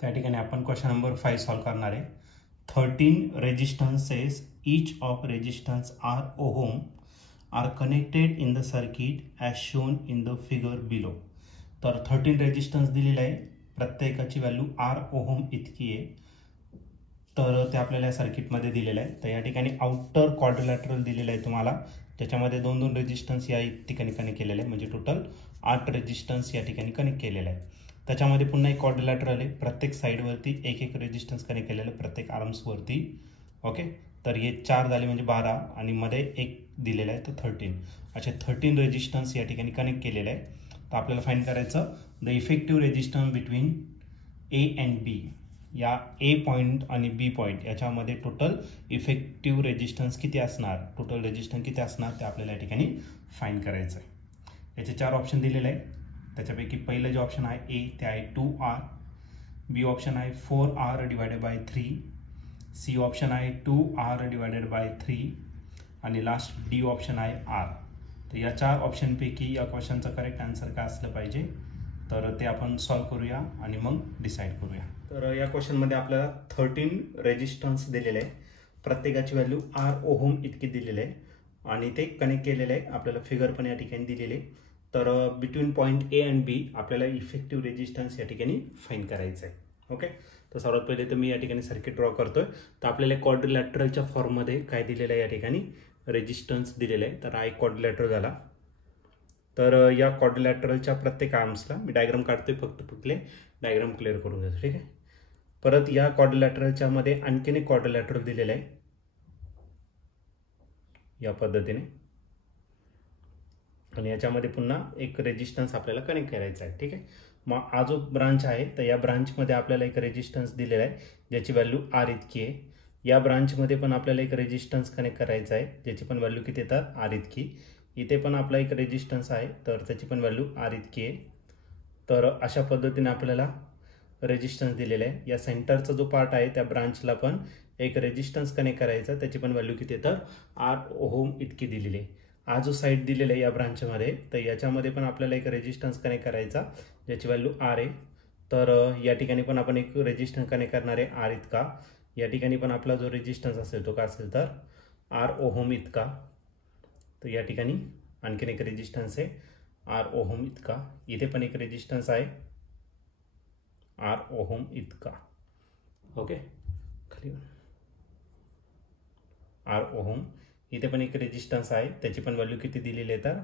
त्या ठिकाणी आपण क्वेश्चन नंबर 5 सॉल्व करणार आहे. 13 रेजिस्टन्सेस each of resistance r ohm are connected in the circuit as shown in the figure below. तर 13 resistance दिलेले आहे, प्रत्येकाची व्हॅल्यू r ओहम इतकी आहे. तर ते आपल्याला या सर्किटमध्ये दिलेलं आहे. तर या ठिकाणी आउटर क्वाड्रिलॅटरल दिलेलं आहे तुम्हाला, त्याच्यामध्ये 2 रेजिस्टन्स या ठिकाणी कनेक्ट केलेले आहे, म्हणजे टोटल 8 रेजिस्टन्स या ठिकाणी कनेक्ट केलेले आहे. त्याच्यामध्ये पुन्हा एक क्वाड्रिलॅटरल आहे, प्रत्येक साईडवरती एक रेजिस्टन्स कनेक्ट केलेलं आहे, प्रत्येक आर्म्सवरती. ओके, तर हे 4 झाले म्हणजे 12 आणि मध्ये एक दिलेलं आहे, तर 13. असे 13 रेजिस्टन्स या ठिकाणी कनेक्ट केलेले आहे. तर आपल्याला फाइंड करायचं the effective resistance between A and B. या ए पॉईंट आणि बी पॉईंट याच्यामध्ये टोटल इफेक्टिव्ह रेजिस्टन्स किती असणार, टोटल रेजिस्टन्स किती असणार ते आपल्याला या ठिकाणी फाइंड करायचं आहे. याचे 4 ऑप्शन दिलेले आहे. त्याच्यापैकी पहिलं जे ऑप्शन आहे ए ते आहे 2R, बी ऑप्शन आहे 4R divided by 3, C option आहे 2R डिवायडेड बाय 3 आणि लास्ट डी ऑप्शन आहे R. तर या 4 ऑप्शनपैकी या क्वेश्चनचं करेक्ट आन्सर काय असलं पाहिजे, तर ते आपण सॉल्व करूया आणि मग डिसाईड करूया. तर या क्वेश्चनमध्ये आपल्याला 13 रेजिस्टन्स दिलेले आहे, प्रत्येकाची व्हॅल्यू R ओहम इतकी दिलेली आहे आणि ते कनेक्ट केलेले आहे. आपल्याला फिगर पण या ठिकाणी दिलेले. तर बिटवीन पॉईंट ए अँड बी आपल्याला इफेक्टिव्ह रेजिस्टन्स या ठिकाणी फाइंड करायचं आहे. ओके, तर सर्वात पहिले तर मी या ठिकाणी सर्किट ड्रॉ करतोय. तर आपल्याला क्वाड्रिलॅटरलच्या फॉर्ममध्ये काय दिलेलं आहे, या ठिकाणी रेजिस्टन्स दिलेले आहे. तर हा एक क्वाड्रिलॅटरल झाला. तर या क्वाड्रिलॅटरलच्या प्रत्येक आर्म्सला मी डायग्राम काढतोय, फक्त डायग्राम क्लिअर करून घेतो. ठीक आहे. परत या क्वाड्रिलॅटरलच्या मध्ये आणखीन एक क्वाड्रिलॅटरल दिलेलं आहे या पद्धतीने, आणि याच्यामध्ये पुन्हा एक रेजिस्टन्स आपल्याला कनेक्ट करायचा आहे. ठीक आहे. मग हा जो ब्रांच आहे, तर या ब्रांचमध्ये आपल्याला एक रेजिस्टन्स दिलेला आहे ज्याची व्हॅल्यू R इतकी आहे. या ब्रांचमध्ये पण आपल्याला एक रेजिस्टन्स कनेक्ट करायचा आहे ज्याची पण व्हॅल्यू किती येतात, R इतकी. इथे पण आपला एक रेजिस्टन्स आहे, तर त्याची पण व्हॅल्यू R इतकी आहे. तर अशा पद्धतीने आपल्याला रेजिस्टन्स दिलेला आहे. या सेंटरचा जो पार्ट आहे त्या ब्रांचला पण एक रेजिस्टन्स कनेक्ट करायचा, त्याची पण व्हॅल्यू किती येतात, R ओहम इतकी दिलेली आहे. हा जो साईड दिलेला आहे या ब्रांचमध्ये, तर याच्यामध्ये पण आपल्याला एक रेजिस्टन्स कनेक्ट करायचा ज्याची व्हॅल्यू R आहे. तर या ठिकाणी पण आपण एक रेजिस्टन्स कनेक्ट करणार आहे R इतका. या ठिकाणी पण आपला जो रेजिस्टन्स असेल तो काय असेल, तर R ओहम इतका. तर या ठिकाणी आणखीन एक रेजिस्टन्स आहे R ओहम इतका. इथे पण एक रेजिस्टन्स आहे R ओहम इतका. ओके, खाली R ओहम. इथे पण एक रेजिस्टन्स आहे, त्याची पण व्हॅल्यू किती दिलेली आहे, तर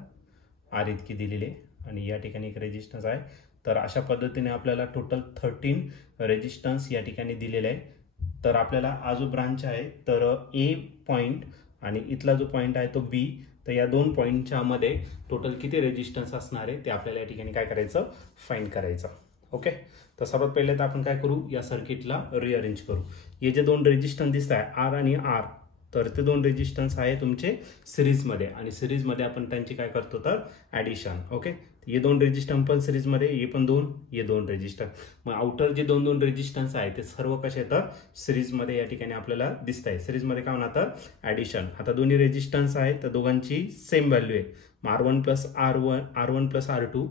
R इतकी दिलेली आहे. आणि या ठिकाणी एक रेजिस्टन्स आहे. तर अशा पद्धतीने आपल्याला टोटल 13 रेजिस्टन्स या ठिकाणी दिलेले आहे. तर आपल्याला हा जो ब्रांच आहे, तर ए पॉईंट आणि इथला जो पॉईंट आहे तो बी, तर या 2 पॉईंटच्या मध्ये टोटल किती रेजिस्टन्स असणार आहे ते आपल्याला या ठिकाणी काय करायचं, फाइंड करायचं. ओके, तर सर्वात पहिले तर आपण काय करू, या सर्किटला रिअरेंज करू. हे जे 2 रेजिस्टन्स दिसत आहे R आणि R, तर ते 2 रेजिस्टन्स आहे तुमचे सिरीजमध्ये, आणि सिरीजमध्ये आपण त्यांची काय करतो, तर ॲडिशन. ओके, हे 2 रेजिस्टन्स पण सिरीजमध्ये, हे पण 2, हे 2 रेजिस्टन्स. मग आउटर जे 2 रेजिस्टन्स आहे ते सर्व कसे येतात, सिरीजमध्ये या ठिकाणी आपल्याला दिसत आहे. सिरीजमध्ये काय होणार, तर ॲडिशन. आता दोन्ही रेजिस्टन्स आहेत, तर दोघांची सेम व्हॅल्यू आहे, R1 plus R1 plus R2.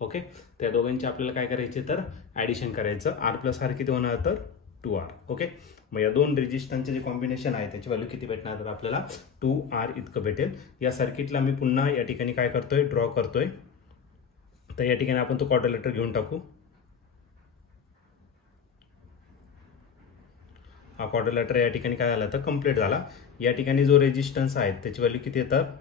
Okay, त्या दोघांची आपल्याला काय करायचे, तर ॲडिशन करायचं. R प्लस R किती होणार, तर 2R. ओके, मग या 2 रेजिस्टन्सचे जे कॉम्बिनेशन आहे त्याची व्हॅल्यू किती भेटणार, तर आपल्याला 2R इतकं भेटेल. या सर्किटला मी पुन्हा या ठिकाणी काय करतोय, ड्रॉ करतोय. तर या ठिकाणी आपण तो क्वाड्रिलॅटर घेऊन टाकू. हा क्वाड्रिलॅटर या ठिकाणी काय झाला, तर कंप्लीट झाला. या ठिकाणी जो रेजिस्टन्स आहे त्याची व्हॅल्यू किती येतात,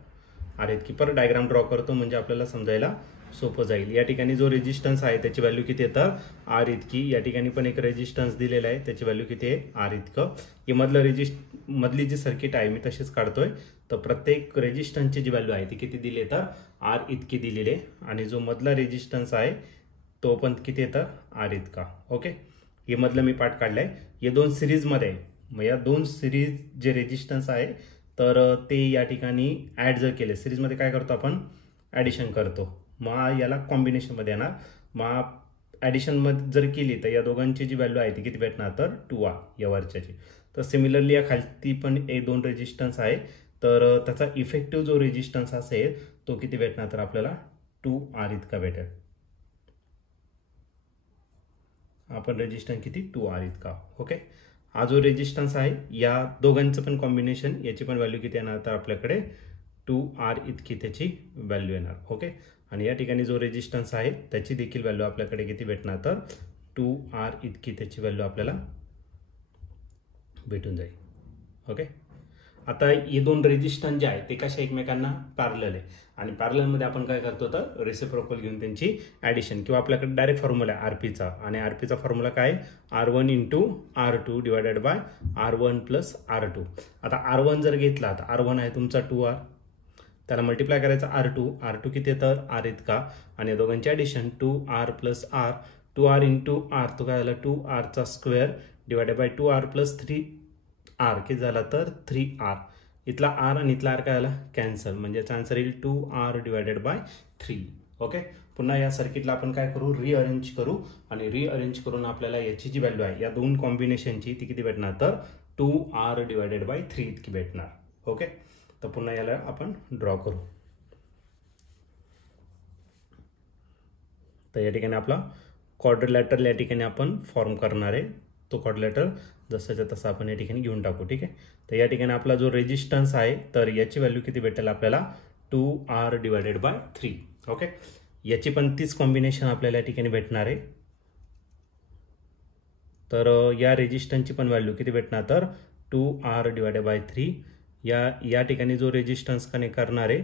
R इतकी. परत डायग्राम ड्रॉ करतो म्हणजे आपल्याला समजायला सोपं जाईल. या ठिकाणी जो रेजिस्टन्स आहे त्याची व्हॅल्यू किती येतात, R इतकी. या ठिकाणी पण एक रेजिस्टन्स दिलेला आहे, त्याची व्हॅल्यू किती आहे, R इतकं. हे मधली जी सर्किट आहे मी तशीच काढतोय. तर प्रत्येक रेजिस्टन्सची जी व्हॅल्यू आहे ती किती दिली आहे, तर R इतकी दिलेली आहे. आणि जो मधला रेजिस्टन्स आहे तो पण किती येतं, R इतका. ओके, हे मधलं मी पार्ट काढलाय. हे 2 सिरीजमध्ये आहे. मग या 2 सिरीज जे रेजिस्टन्स आहे, तर ते या ठिकाणी ॲड जर केले, सिरीजमध्ये काय करतो आपण, ॲडिशन करतो. मग याला कॉम्बिनेशनमध्ये येणार. मग ॲडिशनमध्ये जर केली तर या दोघांची जी व्हॅल्यू आहे ती किती भेटणार, तर 2R या वरच्याची. तर सिमिलरली या खालती पण 2 रेजिस्टन्स आहे, तर त्याचा इफेक्टिव्ह जो रेजिस्टन्स असेल तो किती भेटणार, तर आपल्याला 2R इतका भेटेल. आपण रेजिस्टन्स किती 2R इतका. ओके, हा जो रेजिस्टन्स आहे या दोघांचं पण कॉम्बिनेशन, याची पण व्हॅल्यू किती येणार तर आपल्याकडे 2R इतकी त्याची व्हॅल्यू येणार. ओके, आणि या ठिकाणी जो रेजिस्टन्स आहे त्याची देखील व्हॅल्यू आपल्याकडे किती भेटणार तर 2R इतकी त्याची व्हॅल्यू आपल्याला भेटून जाईल. ओके, आता हे दोन रेजिस्टन्स जे आहे ते कशा एकमेकांना पॅरलल आहे आणि पॅरललमध्ये आपण काय करतो तर रेसिप्रोकल घेऊन त्यांची ॲडिशन, किंवा आपल्याकडे डायरेक्ट फॉर्म्युला आहे आरपीचा, आणि आरपीचा फॉर्म्युला काय R1 × R2 divided by R1 + R2. आता R1 जर घेतला तर R1 आहे तुमचा 2R, त्याला मल्टिप्लाय करायचा R2 किती तर R इतका, आणि या दोघांची addition 2R + R, 2R × R तो काय झाला 2R² divided by 2R + 3R किती झाला तर 3R. इथला R आणि इथला R काय झाला कॅन्सल, म्हणजे याचा आन्सर येईल 2R डिवायडेड बाय 3. ओके, पुन्हा या सर्किटला आपण काय करू रिअरेंज करू, आणि रिअरेंज करून आपल्याला याची जी व्हॅल्यू आहे या दोन कॉम्बिनेशनची ती किती भेटणार तर 2R डिवायडेड बाय 3 इतकी भेटणार. ओके, तर पुन्हा याला आपण ड्रॉ करू. तर या ठिकाणी आपला क्वाड्रिलॅटरल या ठिकाणी आपण फॉर्म करणार आहे. तो क्वाड्रिलॅटरल जसाच्या तसा आपण या ठिकाणी घेऊन टाकू. ठीक आहे, तर या ठिकाणी आपला जो रेजिस्टन्स आहे तर याची व्हॅल्यू किती भेटेल आपल्याला 2R डिवायडेड बाय 3. ओके, याची पण तीच कॉम्बिनेशन आपल्याला या ठिकाणी भेटणार आहे. तर या रेजिस्टन्सची पण व्हॅल्यू किती भेटणार तर 2R डिवायडेड बाय 3. या ठिकाणी जो रेजिस्टन्स कनेक्ट करणार आहे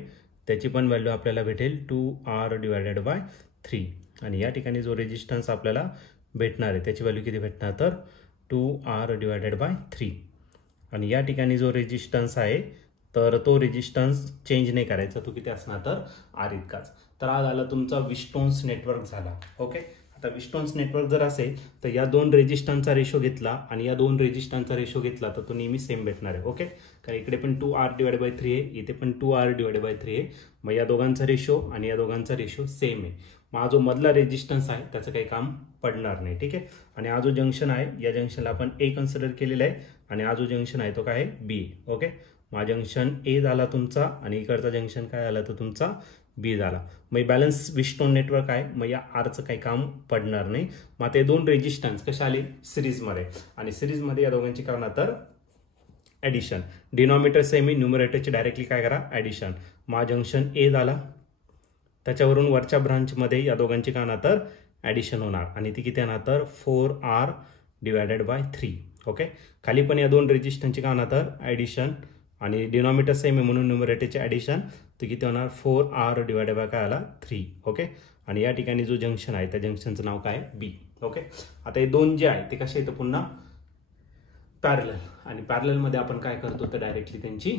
त्याची पण व्हॅल्यू आपल्याला भेटेल 2R डिवायडेड बाय 3, आणि या ठिकाणी जो रेजिस्टन्स आपल्याला भेटणार आहे त्याची व्हॅल्यू किती भेटणार तर 2R डिवायडेड बाय 3. आणि या ठिकाणी जो रेजिस्टन्स आहे तर तो रेजिस्टन्स चेंज नाही करायचा, तो किती असणार तर R इतकाच. तर हा झाला तुमचा विस्टोन्स नेटवर्क झाला. ओके, आता विस्टोन्स नेटवर्क जर असेल तर या दोन रेजिस्टन्सचा रेशो घेतला आणि या दोन रेजिस्टन्सचा रेशो घेतला तर तो नेहमी सेम भेटणार आहे. ओके, कारण इकडे पण 2R डिवायडेड बाय 3 आहे, इथे पण 2R डिवायडेड बाय 3 आहे. मग या दोघांचा रेशो आणि या दोघांचा रेशो सेम आहे. मग हा जो मधला रेजिस्टन्स आहे त्याचं काही काम पडणार नाही. ठीक आहे, आणि हा जो जंक्शन आहे या जंक्शनला आपण A कन्सिडर केलेला आहे, आणि हा जो जंक्शन आहे तो काय आहे B. ओके, मग जंक्शन A झाला तुमचा आणि इकडचा जंक्शन काय झाला तर तुमचा B झाला. मग बॅलन्स विस्टोन नेटवर्क आहे, मग या आरचं काही काम पडणार नाही. मग ते दोन रेजिस्टन्स कशा आले सिरीजमध्ये, आणि सिरीजमध्ये या दोघांची करणार तर ॲडिशन. डिनॉमिनेटर सेम आहे, न्यूमरेटरची डायरेक्टली काय करा ॲडिशन. मग जंक्शन A झाला, त्याच्यावरून वरच्या ब्रांचमध्ये या दोघांची काय तर ॲडिशन होणार, आणि ती किती येणार तर 4R डिवायडेड बाय 3. ओके, खाली पण या दोन रेजिस्टन्सची काय तर ॲडिशन, आणि डिनॉमिनेटर सेम आहे म्हणून न्यूमरेटरचे ॲडिशन, तर किती होणार 4R डिवायडेड बाय काय आला 3. ओके, आणि या ठिकाणी जो जंक्शन आहे त्या जंक्शनचं नाव काय B. ओके, आता हे दोन जे आहे ते कसे येतं पुन्हा पॅरलल, आणि पॅरललमध्ये आपण काय करतो तर डायरेक्टली त्यांची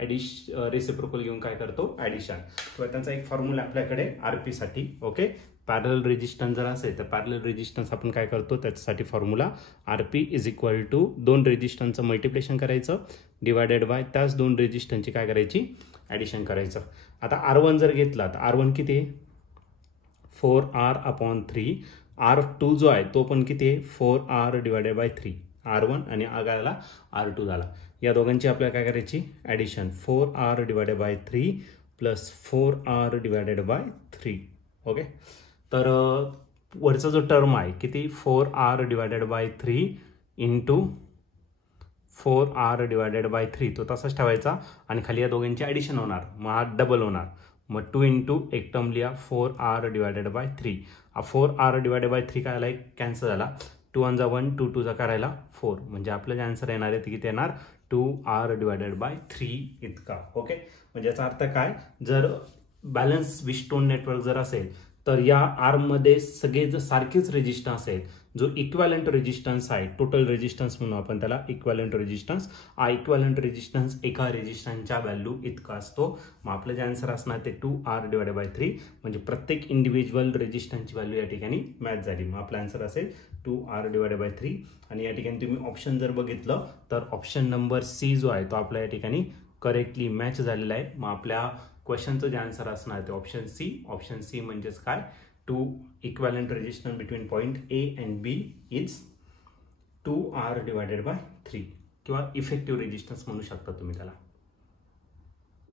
रेसिप्रोकल घेऊन काय करतो ॲडिशन, किंवा त्यांचा एक फॉर्म्युला आपल्याकडे RP साठी. ओके, पॅरलल रेजिस्टन्स जर असेल तर पॅरलल रेजिस्टन्स आपण काय करतो त्याच्यासाठी फॉर्म्युला RP = दोन रेजिस्टन्सचं मल्टिप्लिकेशन करायचं डिवायडेड बाय त्याच दोन रेजिस्टन्सची काय करायची ॲडिशन करायचं. आता R1 जर घेतला तर R1 किती आहे 4R/3. R2 जो आहे तो पण किती आहे 4R डिवायडेड बाय 3. R1 आणि आगाला R2 झाला. या दोघांची आपल्याला काय करायची addition 4R divided by 3 plus 4R divided by 3. Okay, तर वरचा जो टर्म आहे किती 4R divided by 3 into 4R divided by 3 तो तसाच ठेवायचा, आणि खाली या दोघांची ॲडिशन होणार, मग हा डबल होणार. मग 2 इंटू एक टर्म लिहा 4R डिवायडेड बाय 3. हा 4R डिवायडेड बाय 3 काय आला कॅन्सल झाला, 2 1 = 1, 2 2 = करायला 4, म्हणजे आपलं जे आन्सर येणार आहे ते किती येणार 2R डिवायडेड बाय 3 इतका. ओके, म्हणजे याचा अर्थ काय, जर बॅलन्स विस्टोन नेटवर्क जर असेल तर या आर्ममध्ये सगळे जर सारखेच रेजिस्टन्स असेल, जो इक्वॅलंट रेजिस्टन्स आहे टोटल रेजिस्टन्स म्हणून आपण त्याला इक्वॅलंट रेजिस्टन्स, हा इक्वॅलंट रेजिस्टन्स एका रेजिस्टन्सच्या व्हॅल्यू इतका असतो. मग आपलं जे आन्सर असणार ते 2R डिवायडेड बाय 3, म्हणजे प्रत्येक इंडिव्हिज्युअल रेजिस्टन्सची व्हॅल्यू या ठिकाणी मॅच झाली. मग आपला आन्सर असेल 2R डिवायडेड बाय 3. आणि या ठिकाणी तुम्ही ऑप्शन जर बघितलं तर ऑप्शन नंबर C जो आहे तो आपल्या या ठिकाणी करेक्टली मॅच झालेला आहे. मग आपल्या क्वेश्चनचं जे आन्सर असणार ते ऑप्शन C. ऑप्शन C म्हणजेच काय, 2 equivalent resistance between point A and B is 2R divided by 3, किंवा इफेक्टिव्ह रेजिस्टन्स म्हणू शकता तुम्ही त्याला.